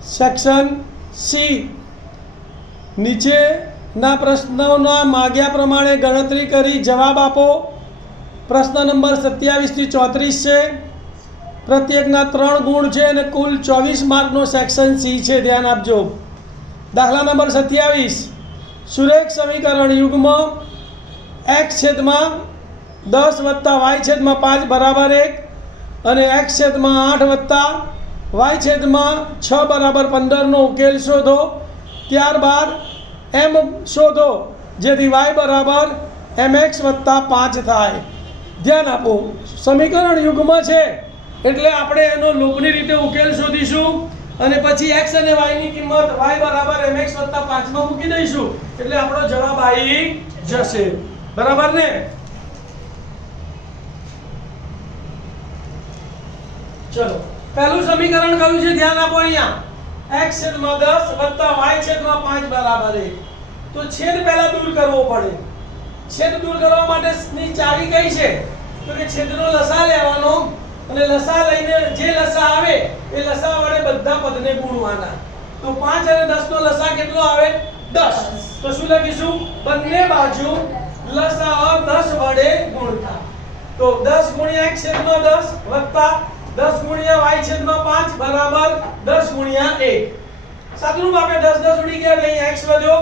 Section C નીચેના પ્રશ્નોના માગ્યા પ્રમાણે ગણતરી કરી જવાબ આપો. પ્રશ્ન નંબર 27 થી 34 છે. પ્રત્યેકના 3 ગુણ છે અને કુલ 24 માર્કનો સેક્શન સી છે. ધ્યાન આપજો. દાખલા નંબર 27. સુરેખ સમીકરણ યુગ્મ x છેદમાં 10 વત્તા y છેદમાં 5 બરાબર 1 અને x છેદમાં 8 વત્તા y છેદમાં 6 બરાબર 15 નો ઉકેલ શોધો. ત્યારબાદ m શોધો જેથી y બરાબર mx વત્તા 5 થાય. ધ્યાન આપો. સમીકરણ યુગ્મ છે એટલે આપણે એનો લોભની રીતે ઉકેલ શોધીશું અને પછી x અને y ની કિંમત y બરાબર mx વત્તા 5 માં મૂકી દઈશું એટલે આપણો જવાબ આવી જશે. બરાબર ને? ચલો પહેલું સમીકરણ કયું છે ધ્યાન આપો. અહીંયા x છેદમાં 10 વત્તા y છેદમાં 5 બરાબર 1. તો છેદ પહેલા દૂર કરવો પડે. છેદ દૂર કરવા માટે ની ચાવી કઈ છે? તો કે છેદનો લસા લેવાનો અને લસા લઈને જે લસા આવે એ લસા વડે બધા પદને ગુણવાના. તો 5 અને 10 નો લસા કેટલો આવે? 10. તો શું લખીશું? બંને બાજુ લસા 10 વડે ગુણતા. તો 10 ગુણ્યા x છેદમાં 10 વત્તા 10 ગુણ્યા y છેદમાં 5 બરાબર 10 ગુણ્યા 1. સાદુરૂપ આપણે 10 10 ઉડી ગયા એટલે અહીંયા x વધ્યો.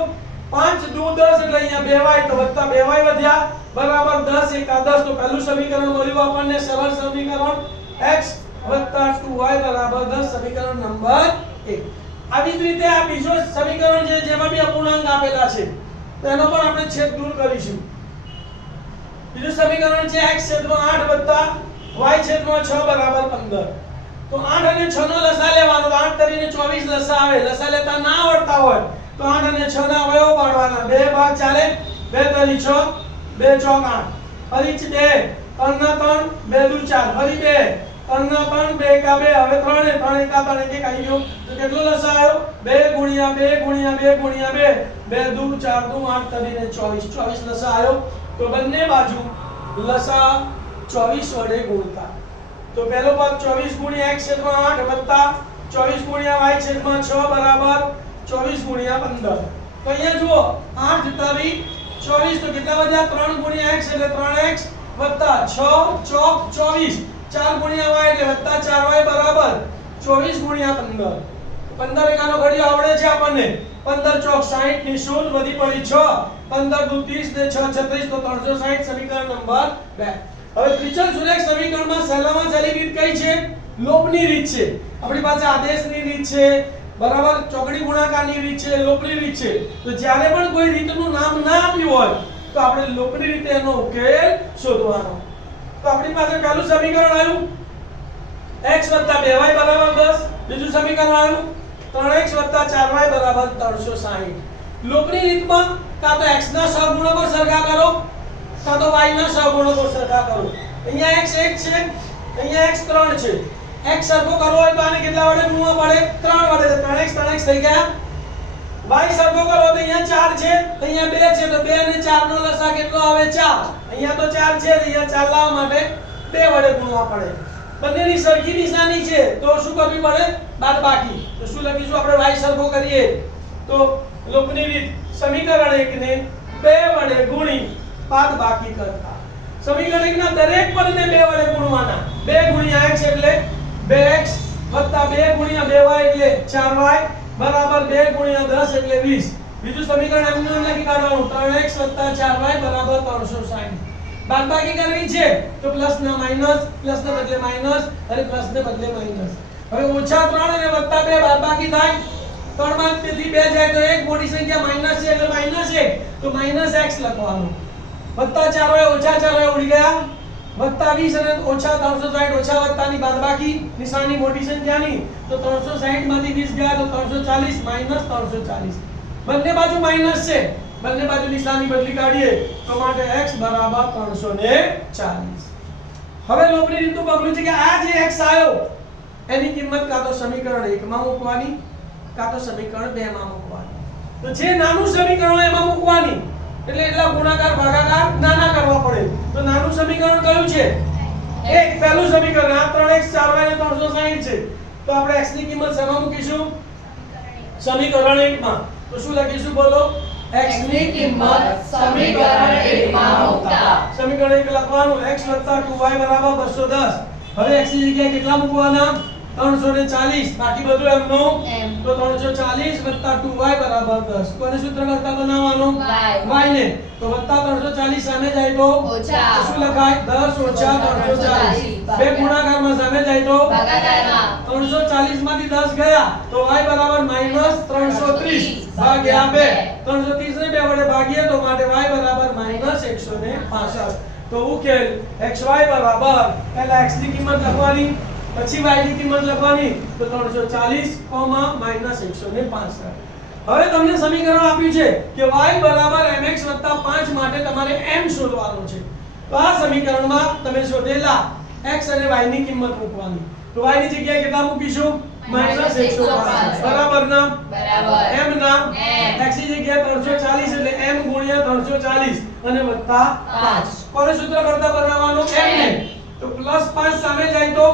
5 દુ 10 એટલે અહીંયા 2y તો વત્તા 2y વધ્યા બરાબર 10 1 10. તો પહેલું સમીકરણ મળ્યું આપણને સરળ સમીકરણ x વત્તા 2y બરાબર 10 સમીકરણ નંબર 1. આવી જ રીતે આ બીજો સમીકરણ છે જેમાં બી અપૂર્ણાંક આપેલા છે તો એનો પણ આપણે છેદ દૂર કરીશું. બીજું સમીકરણ છે x છેદમાં 8 વત્તા y છેદમાં 6 બરાબર 15. તો 8 અને 6 નો લસા લેવાનો. 8 તરીને 24 લસા આવે. લસા લેતા ના આવડતા હોય તો 8 અને 6 ના અવયવો પાડવાના. 2 ભાગ ચાલે. 2 તરી 6 2 ચોક 8 ફરી 2 3 ના 3 2 દુ 4 ફરી 2 3 ના 3 2 એકા 2 હવે 3 ને 3 એકા 3 એક આવી ગયો. તો કેટલો લસા આવ્યો? 2 ગુણ્યા 2 ગુણ્યા 2 ગુણ્યા 2 2 દુ 4 દુ 8 તરીને 24 24 લસા આવ્યો. તો બંને બાજુ લસા 24 વડે ગુણતા. તો પહેલો પદ 24 ગુણ્યા x છેદમાં 8 વત્તા 24 ગુણ્યા y છેદમાં 6 બરાબર 24 ગુણ્યા 15. તો અહીંયા જુઓ 8 તરી 24 તો કેટલા વધ્યા? 3 ગુણ્યા x એટલે 3x વત્તા 6 ચોક 24 4 ગુણ્યા y એટલે વત્તા 4y બરાબર 24 ગુણ્યા 15. 15 એકાનો ઘડિયો આવડે છે આપણને. 15 ચોક 60 ની શૂન્ય વધી પડી 6 15 દુ 30 ને 6 36 તો 360 સમીકરણ નંબર 2. હવે ત્રિચલ સુરેખ સમીકરણમાં સહેલામાં સહેલી રીત કઈ છે? લોભની રીત છે. આપણી પાસે આદેશની રીત છે બરાબર, ચોકડી ગુણાકારની રીત છે, લોભની રીત છે. તો જ્યારે પણ કોઈ રીતનું નામ ના આપ્યું હોય તો આપણે લોભની રીતે એનો ઉકેલ શોધવાનો. તો આપણી પાસે પહેલું સમીકરણ આવ્યું x 2y બરાબર 10. બીજું સમીકરણ આવ્યું 3x 4y બરાબર 360. લોભની રીતમાં કાં તો x ના સહગુણકો સરખા કરો કાં તો y ના સહગુણકો સરખા કરો. અહીંયા x 1 છે, અહીંયા x 3 છે. x સરખો કરવો હોય તો આને કેટલા વડે ગુણવા પડે? 3 વડે. તો 3x 3x થઈ ગયા. y સરખો કરવો તો અહીંયા 4 છે, અહીંયા 2 છે તો 2 અને 4 નો લસા કેટલો આવે? 4. અહીંયા તો 4 છે, અહીંયા 4 લાવવા માટે 2 વડે ગુણવા પડે. બંનેની સરખી નિશાની છે તો શું કરવી પડે? બાદબાકી. તો શું લખીશું આપણે? y સરખો કરીએ તો લોભની રીત સમીકરણ 1 ને 2 વડે ગુણી બાદબાકી કરતા. સમીકરણ 1 ના દરેક પદને 2 વડે ગુણવાના. 2 ગુણ્યા x એટલે 2x વત્તા 2 ગુણ્યા 2y એટલે 4y બરાબર 2 ગુણ્યા 10 એટલે 20. બીજું સમીકરણ એમનું લખી કાઢવાનું 3x વત્તા 4y બરાબર 360. બાદબાકી કરવી છે તો પ્લસ ના માઈનસ, પ્લસ ને બદલે માઈનસ અને પ્લસ ને બદલે માઈનસ. હવે ઓછા 3 અને વત્તા 2 બાદબાકી થાય. 3 માંથી 2 જાય તો એક મોટી સંખ્યા માઈનસ છે એટલે માઈનસ 1 તો માઈનસ x લખવાનું. વત્તા 4y ઓછા 4y ઉડી ગયા. વત્તા 20 અને ઓછા 360 ઓછા વત્તાની બાદબાકી નિશાની મોટી સંખ્યાની તો 360 માંથી 20 ગયા તો 340 માઈનસ 340. બંને બાજુ માઈનસ છે, બંને બાજુ નિશાની બદલી કાઢીએ તો માટે x બરાબર 340. હવે લોભની રીતનું પગલું છે કે આ જે x આવ્યો એની કિંમત કાં તો સમીકરણ 1 માં મૂકવાની કાં તો સમીકરણ 2 માં મૂકવાની. તો જે નાનું સમીકરણ હોય એમાં મૂકવાની. એટલે એટલા ગુણાકાર ભાગાકાર નાના કરવા પડે. તો નાનું સમીકરણ કયું છે? એક પહેલું સમીકરણ. આ 3x 4y ને 360 છે તો આપણે x ની કિંમત શેમાં મૂકીશું? સમીકરણ 1 માં તો શું લખીશું બોલો x ની કિંમત સમીકરણ 1 માં મૂકતા સમીકરણ 1 લખવાનું x + 2y = 210 હવે x ની જગ્યાએ કેટલા મૂકવાના 340 બાકી બધું એમનું એમ. તો 340 + 2y = 10 કોને સૂત્ર કરતા બનાવવાનું y. y ને તો વત્તા 340 સામે જાય તો ઓછા. તો શું લખાય 10 - 340 બે ગુણાકારમાં સામે જાય તો ભાગાકારમાં 340 માંથી 10 ગયા તો y = -330 ભાગ્યા 2 330 ને 2 વડે ભાગીએ તો માટે y = -165 તો ઉકેલ xy બરાબર પહેલા x ની કિંમત લખવાની પછી y ની કિંમત લખવાની તો 340, -165 હવે તમને સમીકરણ આપ્યું છે કે y = mx + 5 માટે તમારે m શોધવાનું છે તો આ સમીકરણમાં તમે શોધેલા x અને y ની કિંમત મૂકવાની તો y ની જગ્યાએ કેટલા મૂકીશું -165 બરાબર ના બરાબર m ના M. x ની જગ્યાએ 340 એટલે m * 340 અને વત્તા 5 કોને સૂત્ર કરતા બનાવવાનું m ને તો +5 સામે જાય તો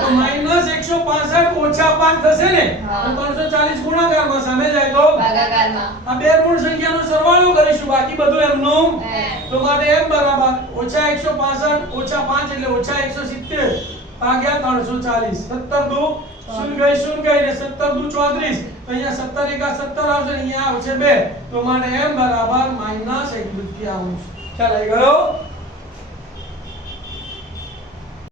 તો -165 ઓછા 5 થશે ને હા. અને 340 ગુણાકારમાં સામે જાય તો ભાગાકારમાં આ બે ઋણ સંખ્યાનો સરવાળો કરીશું બાકી બધું એમનું M. તો માટે m બરાબર -165 ઓછા 5 એટલે -170 ભાગ્યા 340 17 દુ શૂન્ય ગઈ શૂન્ય ગઈ ને 17 દુ 34 તો અહીંયા 17 એકા 17 આવશે ને અહીંયા આવશે 2 તો માટે m બરાબર -1 ખ્યાલ આવી ગયો